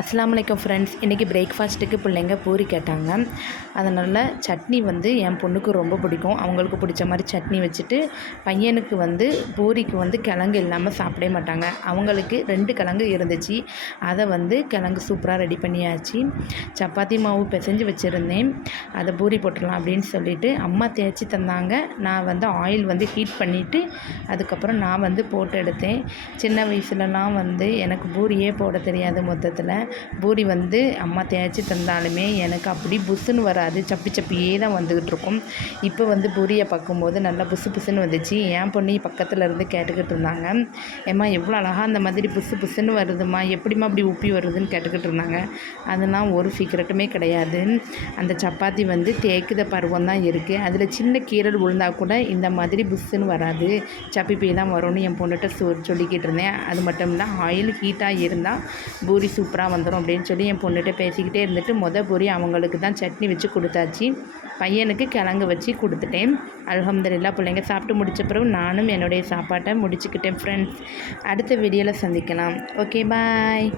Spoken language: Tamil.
அஸ்ஸலாமு அலைக்கும் ஃப்ரெண்ட்ஸ். இன்றைக்கி பிரேக்ஃபாஸ்ட்டுக்கு பிள்ளைங்க பூரி கேட்டாங்க. அதனால் சட்னி என் பொண்ணுக்கு ரொம்ப பிடிக்கும். அவங்களுக்கு பிடிச்ச மாதிரி சட்னி வச்சுட்டு, பையனுக்கு பூரிக்கு கிழங்கு இல்லாமல் சாப்பிடவே மாட்டாங்க. அவங்களுக்கு 2 கிழங்கு இருந்துச்சு. அதை கிழங்கு சூப்பராக ரெடி பண்ணியாச்சு. சப்பாத்தி மாவு பிசைஞ்சு வச்சுருந்தேன். அதை பூரி போட்டுடலாம் அப்படின்னு சொல்லிவிட்டு அம்மா தேய்ச்சி தந்தாங்க. நான் ஆயில் ஹீட் பண்ணிவிட்டு அதுக்கப்புறம் நான் போட்டு எடுத்தேன். சின்ன வயசுலலாம் எனக்கு பூரியே போட தெரியாது. மொத்தத்தில் பூரி அம்மா தேய்ச்சி தந்தாலுமே எனக்கு அப்படி புஸ்ஸுன்னு வராது, சப்பி சப்பியே தான் வந்துக்கிட்டு இருக்கும். இப்போ பூரியை பார்க்கும்போது நல்லா புசு புசுன்னு வந்துச்சு. என் பொண்ணு பக்கத்தில் இருந்து கேட்டுக்கிட்டு இருந்தாங்க, ஏம்மா எவ்வளோ அழகாக அந்த மாதிரி புசு புசுன்னு வருதுமா, எப்படிம்மா அப்படி உப்பி வருதுன்னு கேட்டுக்கிட்டு இருந்தாங்க. அதெல்லாம் ஒரு சீக்கிரட்டுமே கிடையாது. அந்த சப்பாத்தி தேய்க்குத பருவம் தான் இருக்குது. அதில் சின்ன கீரல் விழுந்தால் கூட இந்த மாதிரி புஸ்ஸுன்னு வராது, சப்பிப்பே தான் வரும்னு என் பொண்ணுகிட்ட சொல்லிக்கிட்டு இருந்தேன். அது மட்டும் இல்லை, ஆயில் ஹீட்டாக இருந்தால் பூரி சூப்பராக வந்துடும் அப்படின்னு சொல்லி என் பொண்ணுகிட்ட பேசிக்கிட்டே இருந்துட்டு பூரி அவங்களுக்கு தான் சட்னி வச்சு கொடுத்தாச்சு. பையனுக்கு கிழங்கு வச்சு கொடுத்துட்டேன். அல்ஹம்துலில்லாஹ் பிள்ளைங்க சாப்பிட்டு முடிச்ச பிறகு நானும் என்னுடைய சாப்பாட்டை முடிச்சுக்கிட்டேன். ஃப்ரெண்ட்ஸ், அடுத்த வீடியோவில் சந்திக்கலாம். ஓகே, பாய்.